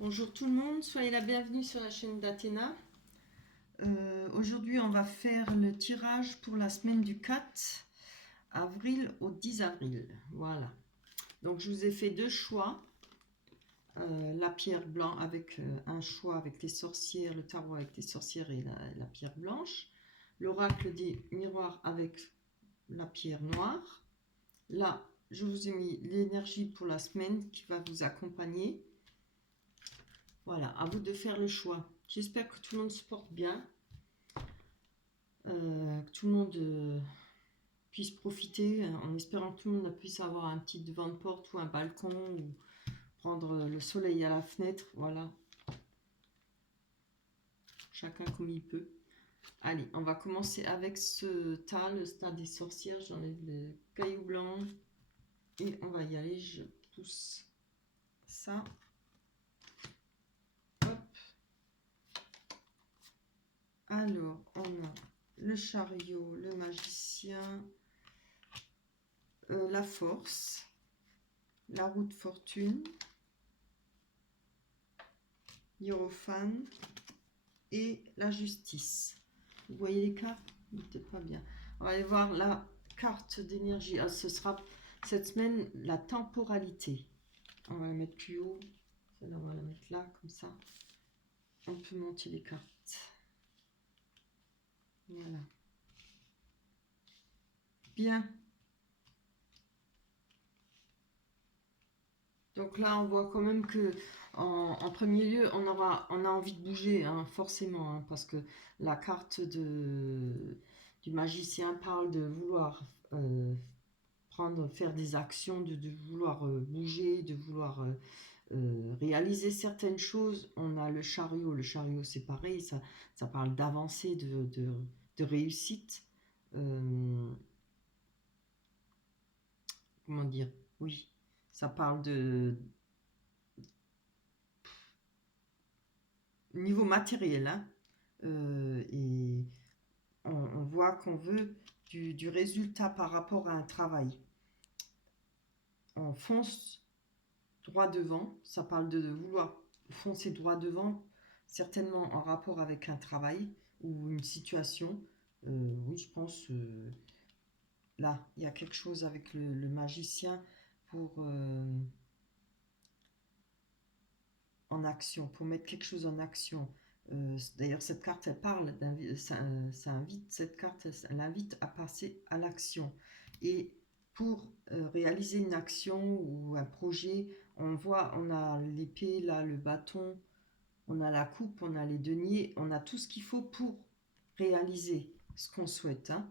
Bonjour tout le monde, soyez la bienvenue sur la chaîne d'Athéna. Aujourd'hui, on va faire le tirage pour la semaine du 4 avril au 10 avril. Voilà. Donc, je vous ai fait deux choix. La pierre blanche avec un choix avec les sorcières, le tarot avec les sorcières et la pierre blanche. L'oracle des miroirs avec la pierre noire. Là, je vous ai mis l'énergie pour la semaine qui va vous accompagner. Voilà, à vous de faire le choix. J'espère que tout le monde se porte bien, que tout le monde puisse profiter, en espérant que tout le monde puisse avoir un petit devant de porte ou un balcon, ou prendre le soleil à la fenêtre, voilà. Chacun comme il peut. Allez, on va commencer avec ce tas, le tas des sorcières. J'enlève le caillou blanc et on va y aller. Je pousse ça. Hop. Alors, on a le chariot, le magicien, la force, la roue de fortune, Hiérophant et la justice. Vous voyez les cartes? Peut-être pas bien. On va aller voir la carte d'énergie. Ah, ce sera cette semaine la temporalité. On va la mettre plus haut. Celle-là, on va la mettre là, comme ça. On peut monter les cartes. Voilà. Bien. Donc là, on voit quand même que en premier lieu, on a envie de bouger, hein, forcément, hein, parce que la carte du magicien parle de vouloir faire des actions, de vouloir bouger, de vouloir réaliser certaines choses. On a le chariot c'est pareil, ça parle d'avancer, de réussite. Comment dire? Oui, ça parle de niveau matériel, hein, et on voit qu'on veut du résultat par rapport à un travail. On fonce droit devant, ça parle de vouloir foncer droit devant, certainement en rapport avec un travail ou une situation. Oui, je pense, là, il y a quelque chose avec le magicien pour en action, pour mettre quelque chose en action. D'ailleurs, cette carte, elle parle, ça invite, cette carte, elle invite à passer à l'action. Et pour réaliser une action ou un projet, on voit, on a l'épée, là, le bâton, on a la coupe, on a les deniers, on a tout ce qu'il faut pour réaliser ce qu'on souhaite, hein.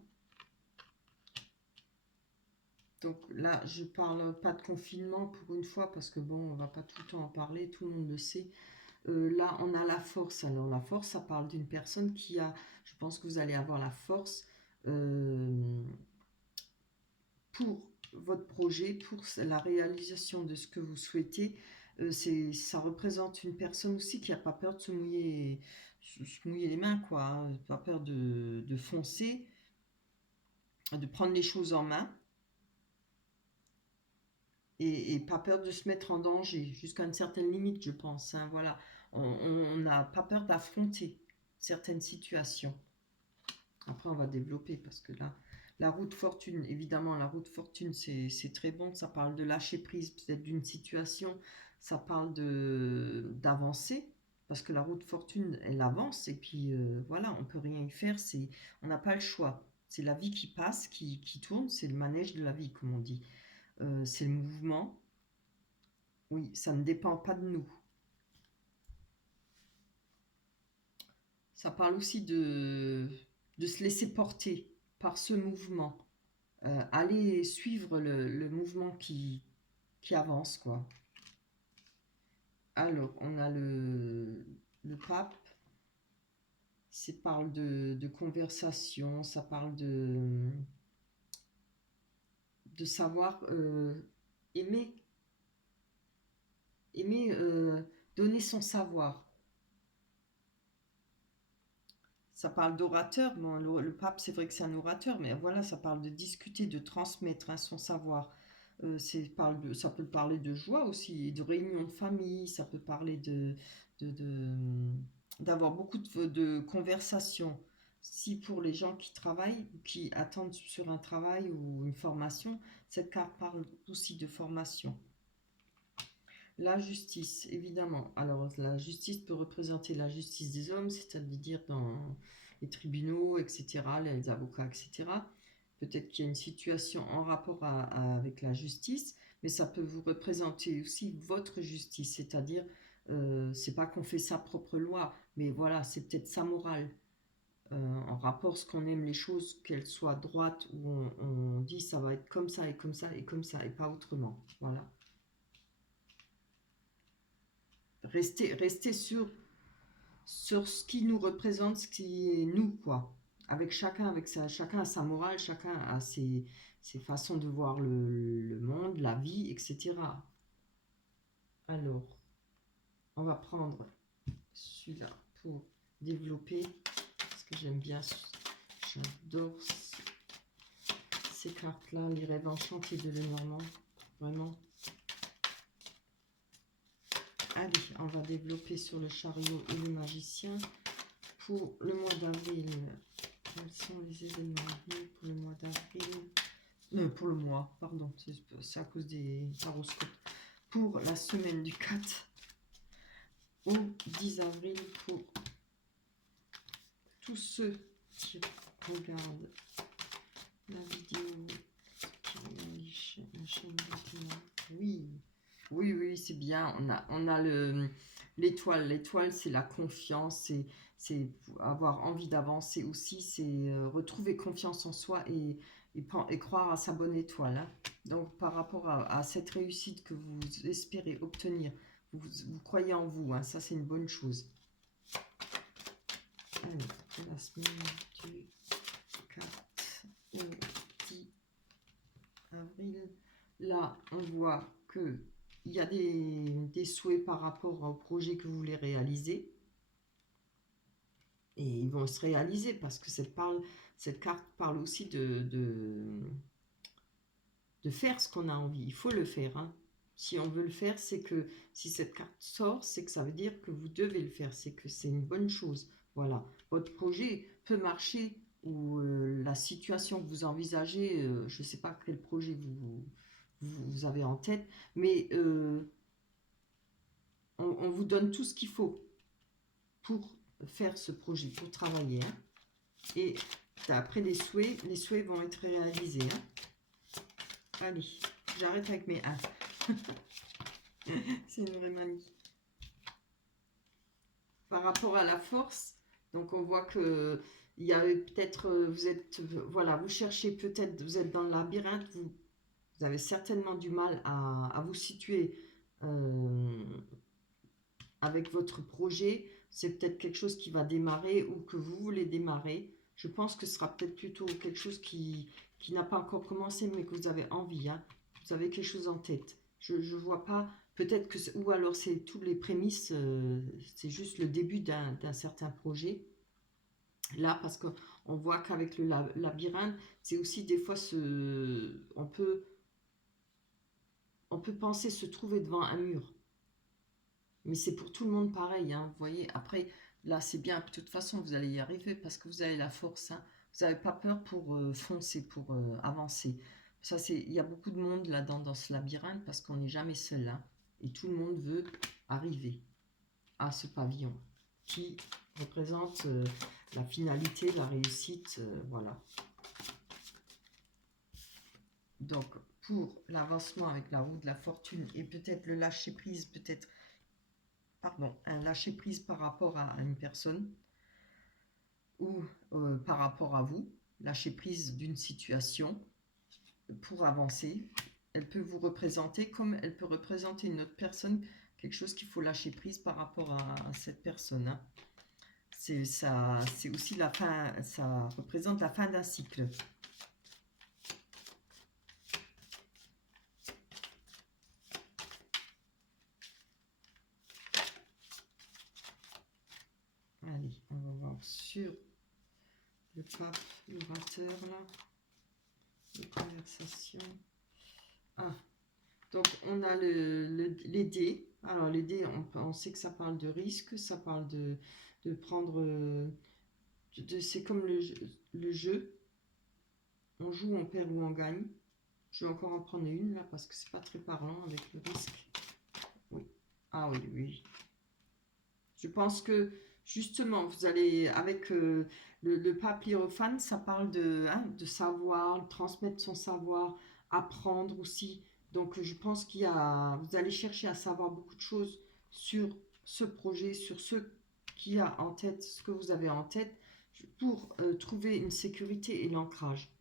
Donc là, je parle pas de confinement pour une fois, parce que bon, on va pas tout le temps en parler, tout le monde le sait. Là, on a la force. Alors, la force, ça parle d'une personne qui a, je pense que vous allez avoir la force pour votre projet, pour la réalisation de ce que vous souhaitez. Ça représente une personne aussi qui n'a pas peur de se mouiller les mains, quoi, hein. Pas peur de foncer, de prendre les choses en main. Et pas peur de se mettre en danger, jusqu'à une certaine limite, je pense, hein, voilà. On n'a pas peur d'affronter certaines situations. Après, on va développer, parce que là, la roue de fortune, évidemment, la roue de fortune, c'est très bon. Ça parle de lâcher prise, peut-être d'une situation. Ça parle d'avancer, parce que la roue de fortune, elle avance, et puis voilà, on peut rien y faire. On n'a pas le choix. C'est la vie qui passe, qui tourne. C'est le manège de la vie, comme on dit. C'est le mouvement. Oui, ça ne dépend pas de nous. Ça parle aussi de se laisser porter par ce mouvement. Aller suivre le mouvement qui avance, quoi. Alors, on a le pape. Ça parle de conversation, ça parle de savoir aimer, aimer donner son savoir. Ça parle d'orateur. Bon, le pape, c'est vrai que c'est un orateur, mais voilà, ça parle de discuter, de transmettre, hein, son savoir. Ça peut parler de joie aussi, de réunion de famille, ça peut parler d'avoir beaucoup de conversations. Si pour les gens qui travaillent ou qui attendent sur un travail ou une formation, cette carte parle aussi de formation. La justice, évidemment. Alors, la justice peut représenter la justice des hommes, c'est-à-dire dans les tribunaux, etc., les avocats, etc. Peut-être qu'il y a une situation en rapport avec la justice, mais ça peut vous représenter aussi votre justice, c'est-à-dire, c'est pas qu'on fait sa propre loi, mais voilà, c'est peut-être sa morale. En rapport, ce qu'on aime les choses, qu'elles soient droites, ou on dit ça va être comme ça et comme ça et comme ça, et pas autrement. Voilà. Rester sur ce qui nous représente, ce qui est nous, quoi. Chacun a sa morale, chacun a ses façons de voir le monde, la vie, etc. Alors, on va prendre celui-là pour développer, parce que j'aime bien, j'adore ces cartes-là, les rêves enchantés de Lenormand, vraiment. Allez, on va développer sur le chariot et le magicien. Pour le mois d'avril, quels sont les événements pour le mois d'avril? Pour le mois, pardon, c'est à cause des horoscopes. Pour la semaine du 4 au 10 avril, pour tous ceux qui regardent la vidéo, qui regardent la chaîne de oui. Oui, c'est bien. On a l'étoile. L'étoile, c'est la confiance, c'est avoir envie d'avancer aussi, c'est retrouver confiance en soi et croire à sa bonne étoile. Hein. Donc, par rapport à cette réussite que vous espérez obtenir, vous croyez en vous, hein, ça c'est une bonne chose. Allez, la semaine du 4 au 10 avril. Là, on voit que il y a des souhaits par rapport au projet que vous voulez réaliser. Et ils vont se réaliser parce que cette carte parle aussi de faire ce qu'on a envie. Il faut le faire. Hein. Si on veut le faire, c'est que si cette carte sort, c'est que ça veut dire que vous devez le faire. C'est que c'est une bonne chose. Voilà. Votre projet peut marcher ou la situation que vous envisagez, je ne sais pas quel projet vous avez en tête, mais on vous donne tout ce qu'il faut pour faire ce projet, pour travailler. Hein. Et après les souhaits vont être réalisés. Hein. Allez, j'arrête avec mes 1. C'est une vraie manie. Par rapport à la force, donc on voit que il y a peut-être, vous cherchez peut-être, vous êtes dans le labyrinthe, vous avez certainement du mal à vous situer avec votre projet. C'est peut-être quelque chose qui va démarrer ou que vous voulez démarrer. Je pense que ce sera peut-être plutôt quelque chose qui n'a pas encore commencé, mais que vous avez envie. Hein. Vous avez quelque chose en tête. Je ne vois pas, peut-être que, ou alors c'est toutes les prémices, c'est juste le début d'un certain projet. Là, parce qu'on voit qu'avec le labyrinthe, c'est aussi des fois, on peut penser se trouver devant un mur. Mais c'est pour tout le monde pareil, hein, vous voyez. Après, là, c'est bien. De toute façon, vous allez y arriver parce que vous avez la force. Hein. Vous n'avez pas peur pour foncer, pour avancer. Il y a beaucoup de monde là-dedans, dans ce labyrinthe, parce qu'on n'est jamais seul. Hein, et tout le monde veut arriver à ce pavillon qui représente la finalité, la réussite. Voilà. Donc, pour l'avancement avec la roue de la fortune et peut-être le lâcher-prise, peut-être un lâcher-prise par rapport à une personne ou par rapport à vous, lâcher-prise d'une situation pour avancer. Elle peut vous représenter comme elle peut représenter une autre personne, quelque chose qu'il faut lâcher prise par rapport à cette personne. Hein. C'est aussi la fin, ça représente la fin d'un cycle. Allez, on va voir sur le pape, l'orateur, là, les conversations. Ah, Donc, on a les dés. Alors, les dés, on sait que ça parle de risque, ça parle de prendre... c'est comme le jeu. On joue, on perd ou on gagne. Je vais encore en prendre une, là, parce que c'est pas très parlant avec le risque. Oui. Ah oui, oui. Je pense que, justement, vous allez... Avec le pape Hiérophante, ça parle de savoir, transmettre son savoir, apprendre aussi. Donc, je pense vous allez chercher à savoir beaucoup de choses sur ce projet, sur ce qu'il y a en tête, ce que vous avez en tête, pour trouver une sécurité et l'ancrage.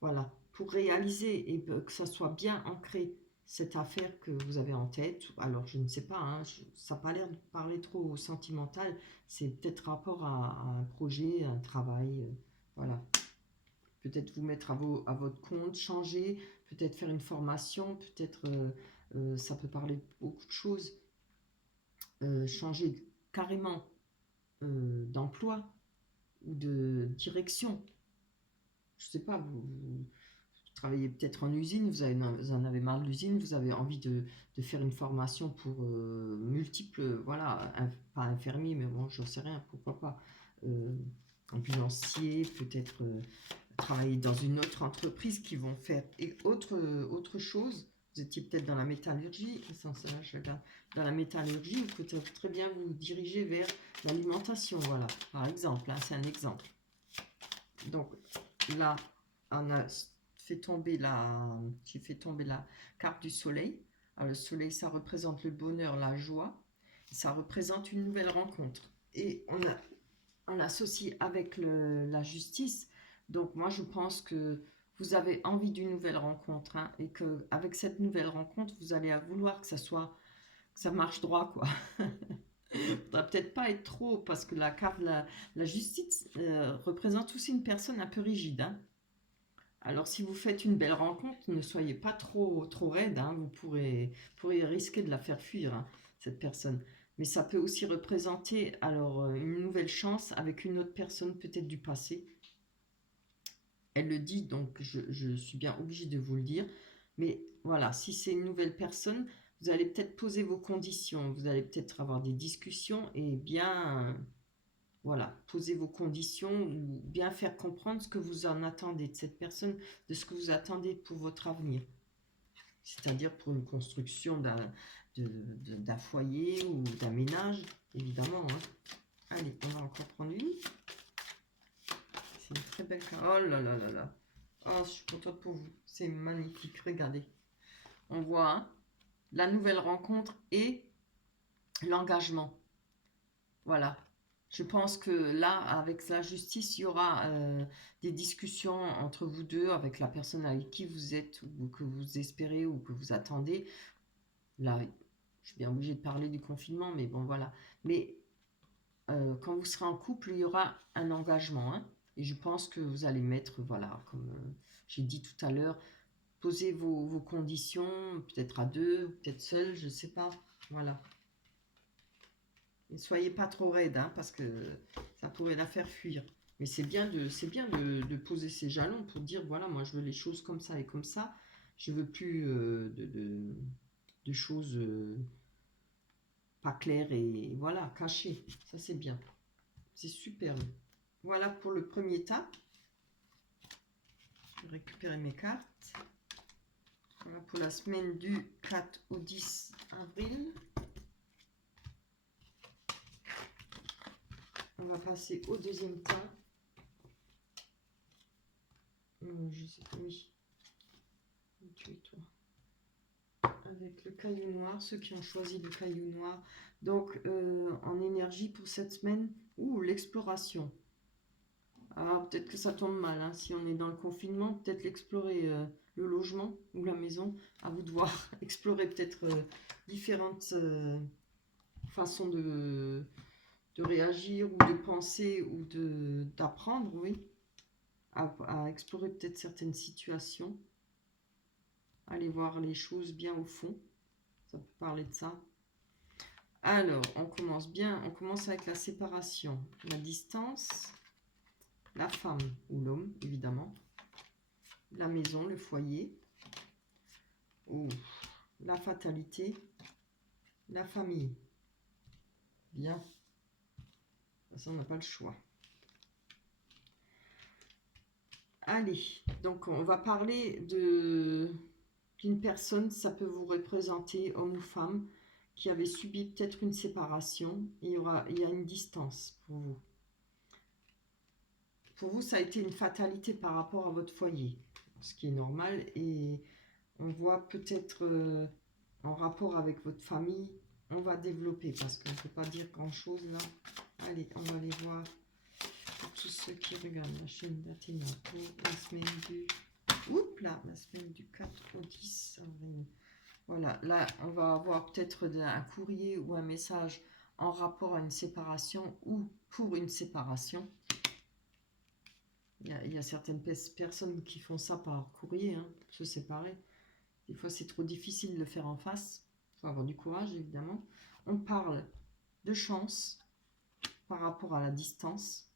Voilà, pour réaliser et que ça soit bien ancré, cette affaire que vous avez en tête. Alors, je ne sais pas, hein, ça n'a pas l'air de parler trop sentimental. C'est peut-être rapport à un projet, un travail. Voilà. Peut-être vous mettre à votre compte, changer, peut-être faire une formation, peut-être ça peut parler de beaucoup de choses. Changer carrément d'emploi ou de direction. Je ne sais pas, vous travaillez peut-être en usine, vous en avez marre de l'usine, vous avez envie de faire une formation pour multiples, voilà, pas infirmier, mais bon, je ne sais rien, pourquoi pas, ambulancier, peut-être travailler dans une autre entreprise qui vont faire et autre chose. Vous étiez peut-être dans la métallurgie, dans la métallurgie, vous pouvez très bien vous diriger vers l'alimentation, voilà, par exemple, hein, c'est un exemple. Donc là, on a j'ai fait tomber la carte du soleil. Alors, le soleil, ça représente le bonheur, la joie. Ça représente une nouvelle rencontre. Et on l'associe avec la justice. Donc, moi, je pense que vous avez envie d'une nouvelle rencontre. Hein, et qu'avec cette nouvelle rencontre, vous allez vouloir que ça marche droit, quoi. Faudra peut-être pas être trop, parce que la carte, la justice représente aussi une personne un peu rigide. Hein. Alors, si vous faites une belle rencontre, ne soyez pas trop raide. Hein, vous pourrez risquer de la faire fuir, hein, cette personne. Mais ça peut aussi représenter alors une nouvelle chance avec une autre personne, peut-être du passé. Elle le dit, donc je suis bien obligée de vous le dire. Mais voilà, si c'est une nouvelle personne, vous allez peut-être poser vos conditions. Vous allez peut-être avoir des discussions et bien... Voilà, poser vos conditions ou bien faire comprendre ce que vous en attendez de cette personne, de ce que vous attendez pour votre avenir. C'est-à-dire pour une construction d'un foyer ou d'un ménage, évidemment. Hein. Allez, on va encore prendre une. C'est une très belle carte. Oh là là là là. Oh, je suis contente pour vous. C'est magnifique. Regardez. On voit hein, la nouvelle rencontre et l'engagement. Voilà. Je pense que là, avec la justice, il y aura des discussions entre vous deux, avec la personne avec qui vous êtes, ou que vous espérez, ou que vous attendez. Là, je suis bien obligée de parler du confinement, mais bon, voilà. Mais quand vous serez en couple, il y aura un engagement. Hein, et je pense que vous allez mettre, voilà, comme j'ai dit tout à l'heure, poser vos conditions, peut-être à deux, peut-être seul, je ne sais pas. Voilà. Ne soyez pas trop raide, hein, parce que ça pourrait la faire fuir. Mais c'est bien de poser ses jalons pour dire, voilà, moi je veux les choses comme ça et comme ça. Je veux plus de choses pas claires et voilà, cachées. Ça c'est bien. C'est superbe. Voilà pour le premier tas. Je vais récupérer mes cartes. Voilà pour la semaine du 4 au 10 avril. On va passer au deuxième tas. Je sais pas, oui. Tu es toi. Avec le caillou noir, ceux qui ont choisi le caillou noir. Donc, en énergie pour cette semaine, l'exploration. Alors, peut-être que ça tombe mal. Hein. Si on est dans le confinement, peut-être l'explorer le logement ou la maison. À vous de voir. Explorer peut-être différentes façons de réagir ou de penser ou d'apprendre, oui. À explorer peut-être certaines situations. Aller voir les choses bien au fond. Ça peut parler de ça. Alors, on commence avec la séparation, la distance, la femme ou l'homme, évidemment, la maison, le foyer. Oh, la fatalité, la famille. Bien. Ça, on n'a pas le choix. Allez, donc on va parler d'une personne, ça peut vous représenter, homme ou femme, qui avait subi peut-être une séparation. Il y a une distance pour vous. Pour vous, ça a été une fatalité par rapport à votre foyer, ce qui est normal. Et on voit peut-être en rapport avec votre famille, on va développer parce qu'on ne peut pas dire grand-chose là. Allez, on va aller voir pour tous ceux qui regardent la chaîne d'Athéna pour la semaine du... Oups là, la semaine du 4 au 10 avril. Voilà, là, on va avoir peut-être un courrier ou un message en rapport à une séparation ou pour une séparation. Il y a certaines personnes qui font ça par courrier, hein, pour se séparer. Des fois, c'est trop difficile de le faire en face. Il faut avoir du courage, évidemment. On parle de chance par rapport à la distance.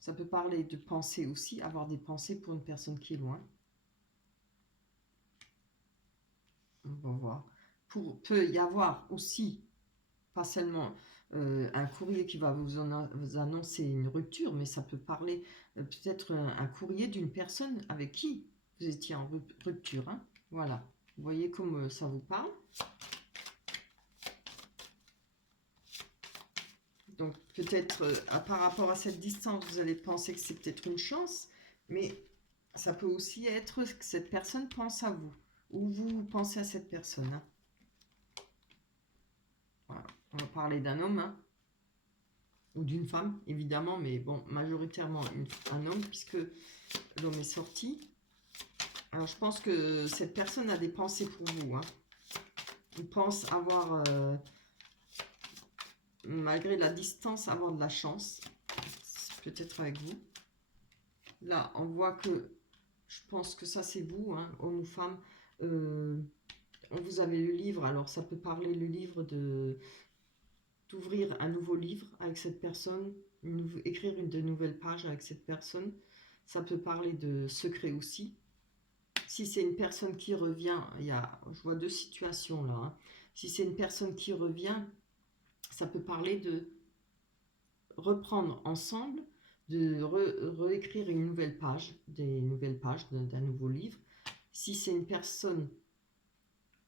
Ça peut parler de pensée aussi, avoir des pensées pour une personne qui est loin. On va voir. Peut y avoir aussi, pas seulement un courrier qui va vous annoncer une rupture, mais ça peut parler peut-être un courrier d'une personne avec qui vous étiez en rupture. Hein. Voilà. Vous voyez comme ça vous parle. Donc peut-être par rapport à cette distance, vous allez penser que c'est peut-être une chance, mais ça peut aussi être que cette personne pense à vous, ou vous pensez à cette personne. Hein. Voilà. On va parler d'un homme, hein, ou d'une femme, évidemment, mais bon, majoritairement un homme, puisque l'homme est sorti. Alors je pense que cette personne a des pensées pour vous. Hein. Il pense avoir, malgré la distance, avoir de la chance, peut-être avec vous. Là, on voit que, je pense que ça c'est vous, hein, homme ou femme. Vous avez le livre, alors ça peut parler le livre d'ouvrir un nouveau livre avec cette personne, écrire de nouvelles pages avec cette personne. Ça peut parler de secret aussi. Si c'est une personne qui revient, je vois deux situations là. Hein. Si c'est une personne qui revient, ça peut parler de reprendre ensemble, de réécrire une nouvelle page, des nouvelles pages d'un nouveau livre. Si c'est une personne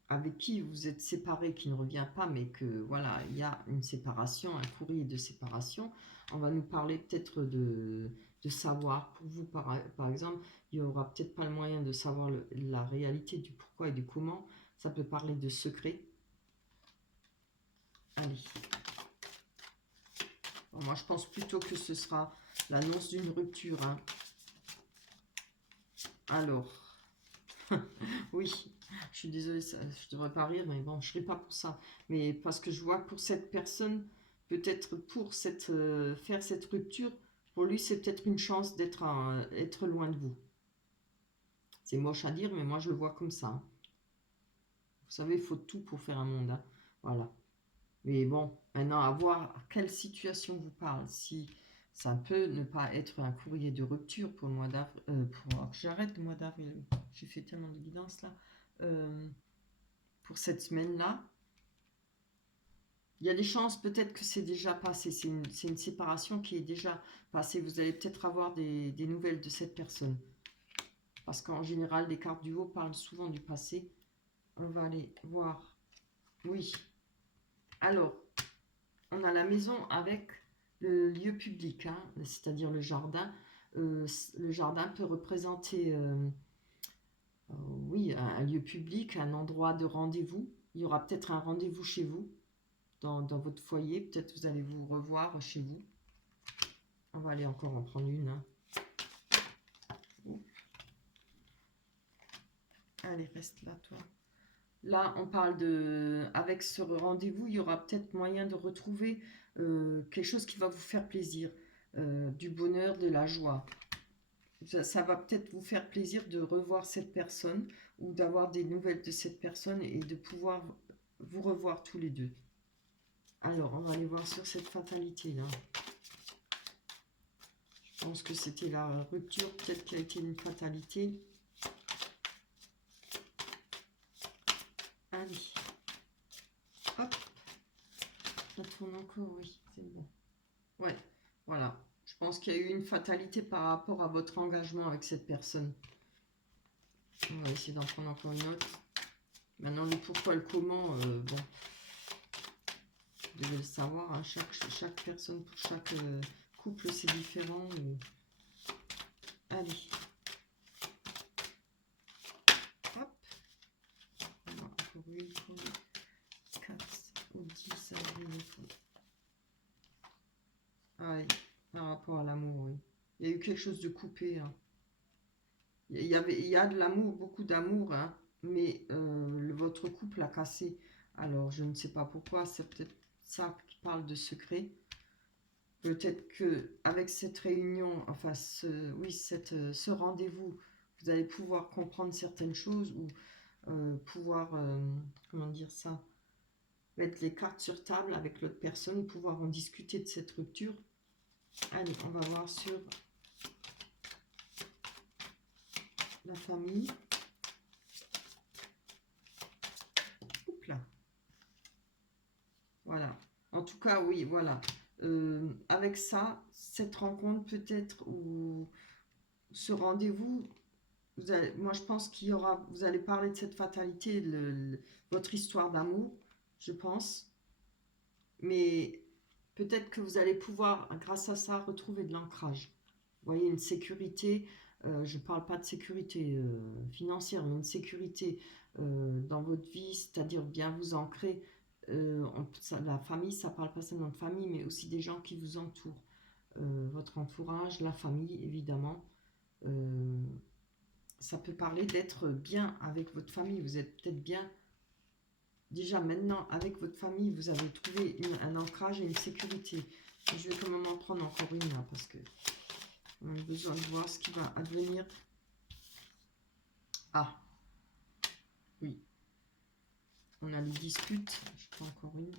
avec qui vous êtes séparé, qui ne revient pas, mais que voilà, il y a une séparation, un courrier de séparation, on va nous parler peut-être de savoir. Pour vous, par exemple, il n'y aura peut-être pas le moyen de savoir la réalité du pourquoi et du comment. Ça peut parler de secret. Allez. Bon, moi, je pense plutôt que ce sera l'annonce d'une rupture. Hein. Alors, oui, je suis désolée, je ne devrais pas rire, mais bon, je ne ris pas pour ça. Mais parce que je vois que pour cette personne, peut-être pour faire cette rupture, pour lui, c'est peut-être une chance être loin de vous. C'est moche à dire, mais moi, je le vois comme ça. Hein. Vous savez, il faut tout pour faire un monde. Hein. Voilà. Mais bon, maintenant, à voir à quelle situation vous parle. Si ça peut ne pas être un courrier de rupture pour le mois d'avril. J'arrête le mois d'avril. J'ai fait tellement de guidance là. Pour cette semaine-là. Il y a des chances peut-être que c'est déjà passé. C'est une séparation qui est déjà passée. Vous allez peut-être avoir des nouvelles de cette personne. Parce qu'en général, les cartes du haut parlent souvent du passé. On va aller voir. Oui. Alors, on a la maison avec le lieu public, hein, c'est-à-dire le jardin. Le jardin peut représenter, oui, un lieu public, un endroit de rendez-vous. Il y aura peut-être un rendez-vous chez vous, dans votre foyer. Peut-être vous allez vous revoir chez vous. On va aller encore en prendre une. Hein. Allez, reste là, toi. Là, on parle avec ce rendez-vous, il y aura peut-être moyen de retrouver quelque chose qui va vous faire plaisir, du bonheur, de la joie. Ça va peut-être vous faire plaisir de revoir cette personne ou d'avoir des nouvelles de cette personne et de pouvoir vous revoir tous les deux. Alors, on va aller voir sur cette fatalité-là. Je pense que c'était la rupture, peut-être qu'il a été une fatalité. Ça tourne encore, oui, c'est bon. Ouais, voilà. Je pense qu'il y a eu une fatalité par rapport à votre engagement avec cette personne. On va essayer d'en prendre encore une autre. Maintenant, le pourquoi, le comment, bon, vous devez le savoir, hein, chaque personne, pour chaque couple, c'est différent. Allez. Hop. On va encore une pour le 4 ou 10 avril. Aïe, par rapport à l'amour, oui. Il y a eu quelque chose de coupé, hein. Il y a de l'amour, beaucoup d'amour, hein, mais votre couple a cassé. Alors, je ne sais pas pourquoi, c'est peut-être ça qui parle de secret. Peut-être que avec cette réunion, enfin, ce rendez-vous, vous allez pouvoir comprendre certaines choses ou pouvoir, comment dire ça, mettre les cartes sur table avec l'autre personne, pouvoir en discuter de cette rupture. Allez, on va voir sur la famille. Oups là. Voilà. En tout cas, oui, voilà. Avec ça, cette rencontre peut-être ou ce rendez-vous, moi je pense qu'il y aura, vous allez parler de cette fatalité, votre histoire d'amour, je pense. Mais peut-être que vous allez pouvoir, grâce à ça, retrouver de l'ancrage. Vous voyez, une sécurité, je ne parle pas de sécurité financière, mais une sécurité dans votre vie, c'est-à-dire bien vous ancrer. La famille, ça parle pas seulement de famille, mais aussi des gens qui vous entourent. Votre entourage, la famille, évidemment. Ça peut parler d'être bien avec votre famille. Vous êtes peut-être bien. Déjà maintenant, avec votre famille, vous avez trouvé un ancrage et une sécurité. Je vais quand même en prendre encore une là, parce que on a besoin de voir ce qui va advenir. Ah, oui. On a les disputes. Je prends encore une.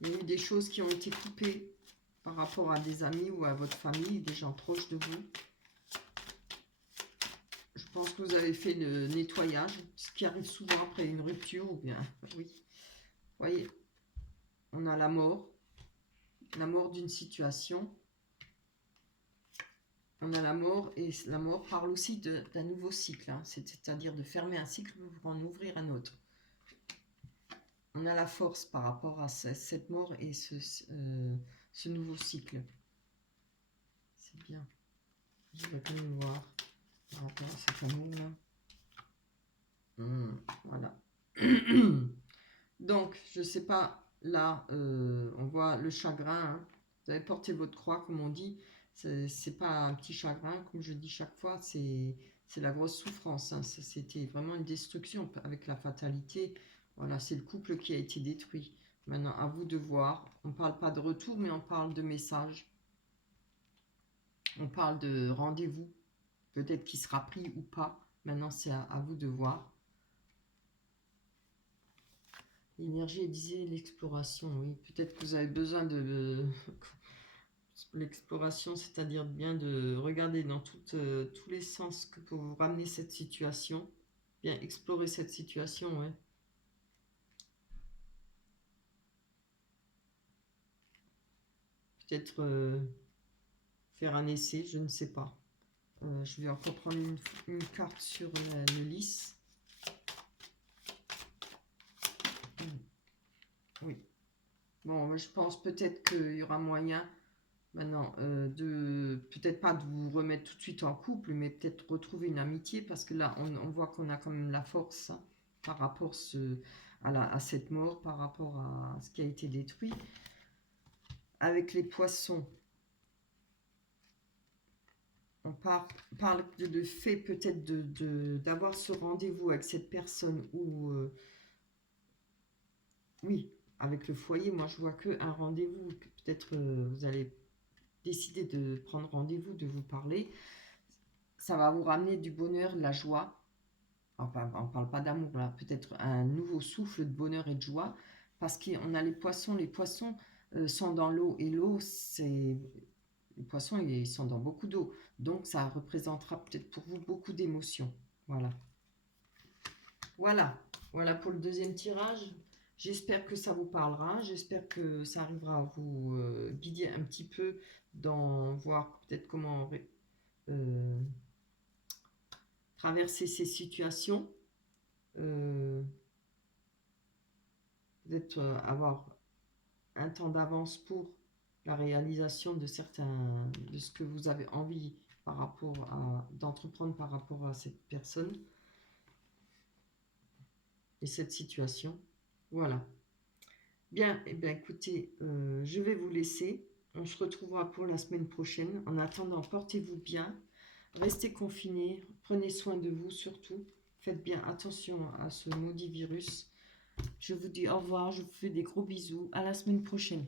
Il y a eu des choses qui ont été coupées par rapport à des amis ou à votre famille, des gens proches de vous. Je pense que vous avez fait le nettoyage, ce qui arrive souvent après une rupture ou bien, oui. Vous voyez, on a la mort d'une situation. On a la mort, et la mort parle aussi d'un nouveau cycle, hein, c'est-à-dire de fermer un cycle pour en ouvrir un autre. On a la force par rapport à cette mort et ce nouveau cycle. C'est bien. Je vais quand même voir par rapport à cet amour-là. Voilà. Donc, je ne sais pas, là, on voit le chagrin. Hein. Vous avez porté votre croix, comme on dit. C'est pas un petit chagrin, comme je dis chaque fois, c'est la grosse souffrance. Hein. C'était vraiment une destruction avec la fatalité. Voilà, c'est le couple qui a été détruit. Maintenant, à vous de voir. On ne parle pas de retour, mais on parle de message. On parle de rendez-vous. Peut-être qu'il sera pris ou pas. Maintenant, c'est à vous de voir. L'énergie disait l'exploration, oui. Peut-être que vous avez besoin de l'exploration, c'est-à-dire bien de regarder dans tous les sens que pour vous ramener cette situation. Bien explorer cette situation, ouais. Peut-être faire un essai, je ne sais pas. Je vais encore prendre une carte sur le lys. Oui. Bon, je pense peut-être qu'il y aura moyen maintenant peut-être pas de vous remettre tout de suite en couple, mais peut-être retrouver une amitié, parce que là, on voit qu'on a quand même la force, hein, par rapport à cette mort, par rapport à ce qui a été détruit. Avec les poissons, on parle de fait peut-être d'avoir ce rendez-vous avec cette personne ou oui, avec le foyer. Moi, je vois qu'un rendez-vous, peut-être vous allez décider de prendre rendez-vous, de vous parler. Ça va vous ramener du bonheur, de la joie. Enfin, on ne parle pas d'amour là, peut-être un nouveau souffle de bonheur et de joie, parce qu'on a les poissons sont dans l'eau, et l'eau, les poissons, ils sont dans beaucoup d'eau, donc ça représentera peut-être pour vous beaucoup d'émotions. Voilà. Voilà pour le deuxième tirage. J'espère que ça vous parlera. J'espère que ça arrivera à vous guider un petit peu dans voir peut-être comment euh, traverser ces situations. Peut-être avoir un temps d'avance pour la réalisation de de ce que vous avez envie par rapport d'entreprendre par rapport à cette personne et cette situation. Voilà. Bien, et bien écoutez, je vais vous laisser. On se retrouvera pour la semaine prochaine. En attendant, portez-vous bien. Restez confinés. Prenez soin de vous surtout. Faites bien attention à ce maudit virus. Je vous dis au revoir. Je vous fais des gros bisous. À la semaine prochaine.